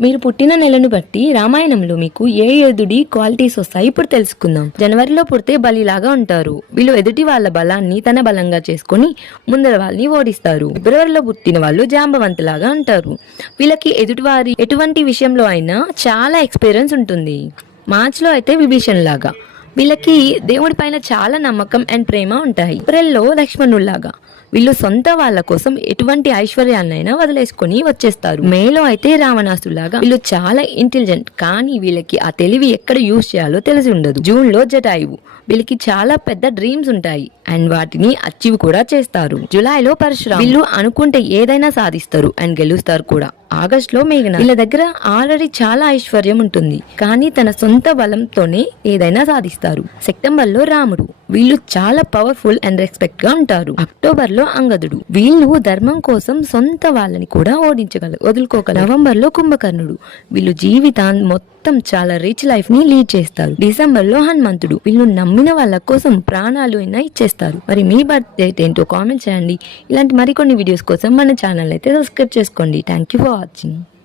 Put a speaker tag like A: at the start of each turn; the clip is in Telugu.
A: మీరు పుట్టిన నెలను బట్టి రామాయణంలో మీకు ఏ ఎదుడి క్వాలిటీస్ వస్తాయి ఇప్పుడు తెలుసుకుందాం. జనవరిలో పుడితే బలిలాగా ఉంటారు. వీళ్ళు ఎదుటి వాళ్ళ బలాన్ని తన బలంగా చేసుకుని ముందర వాళ్ళని ఓడిస్తారు. ఫిబ్రవరిలో పుట్టిన వాళ్ళు జాంబవంతులాగా అంటారు వీళ్ళకి ఎదుటివారి ఎటువంటి విషయంలో అయినా చాలా ఎక్స్పీరియన్స్ ఉంటుంది. మార్చిలో అయితే విభీషణ్ లాగా వీళ్ళకి దేవుడి పైన చాలా నమ్మకం అండ్ ప్రేమ ఉంటాయి. ఏప్రిల్లో లక్ష్మణుల్లాగా వీళ్ళు సొంత వాళ్ళ కోసం ఎటువంటి ఐశ్వర్యాన్నైనా వదిలేసుకొని వచ్చేస్తారు. మేలో అయితే రావణాసులాగా వీళ్ళు చాలా ఇంటెలిజెంట్ కానీ వీళ్ళకి ఆ తెలివి ఎక్కడ యూజ్ చేయాలో తెలిసి ఉండదు. జూన్లో జటాయువు వీళ్ళకి చాలా పెద్ద డ్రీమ్స్ ఉంటాయి అండ్ వాటిని అచీవ్ కూడా చేస్తారు. జూలైలో పరశురామ్ వీళ్ళు అనుకుంటే ఏదైనా సాధిస్తారు అండ్ గెలుస్తారు కూడా. ఆగస్ట్లో మేఘన. వీళ్ళ దగ్గర ఆల్రెడీ చాలా ఐశ్వర్యం ఉంటుంది. కానీ తన సొంత బలంతోనే ఏదైనా సాధిస్తారు. సెప్టెంబర్లో రాముడు. వీళ్ళు చాలా పవర్ఫుల్ అండ్ రెస్పెక్ట్గా ఉంటారు. అక్టోబర్లో అంగదుడు. వీళ్ళు ధర్మం కోసం సొంత వాళ్ళని కూడా ఓడించగలరు వదులుకోగలరు నవంబర్లో కుంభకర్ణుడు. వీళ్ళు జీవితాన్ని మొత్తం చాలా రిచ్ లైఫ్ని లీడ్ చేస్తారు. డిసెంబర్లో హనుమంతుడు. వీళ్ళు నమ్మిన వాళ్ళ కోసం ప్రాణాలు అయినా ఇచ్చేస్తారు. మరి మీ బర్త్ డేట్ ఏంటో కామెంట్ చేయండి. ఇలాంటి మరికొన్ని వీడియోస్ కోసం మన ఛానల్ అయితే సబ్స్క్రైబ్ చేసుకోండి. Thank you for watching